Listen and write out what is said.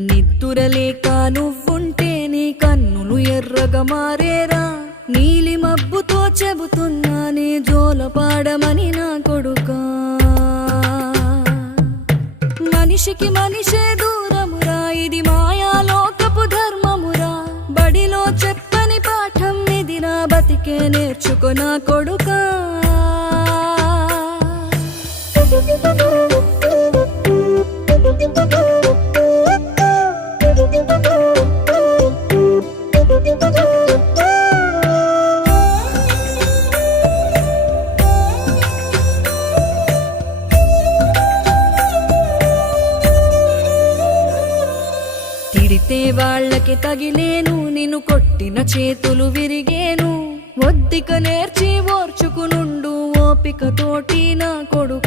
నిద్దురలేక నువ్వుంటే నీ కన్నులు ఎర్రగా మారేరా. నీలి మబ్బుతో చెబుతున్నా నీ జోలపాడమని నా కొడుకా. మనిషికి మనిషే దూరమురా ఇది మాయాలోకపు ధర్మమురా. బడిలో చెప్పని పాఠం ఇది నా బతికే నేర్చుకో నా కొడుకా. తిడితే వాళ్ళకి తగిలేను నిన్ను కొట్టిన చేతులు విరిగేను. ఒద్దిక నేర్చి ఓర్చుకునుండు ఓపిక తోటి నా కొడు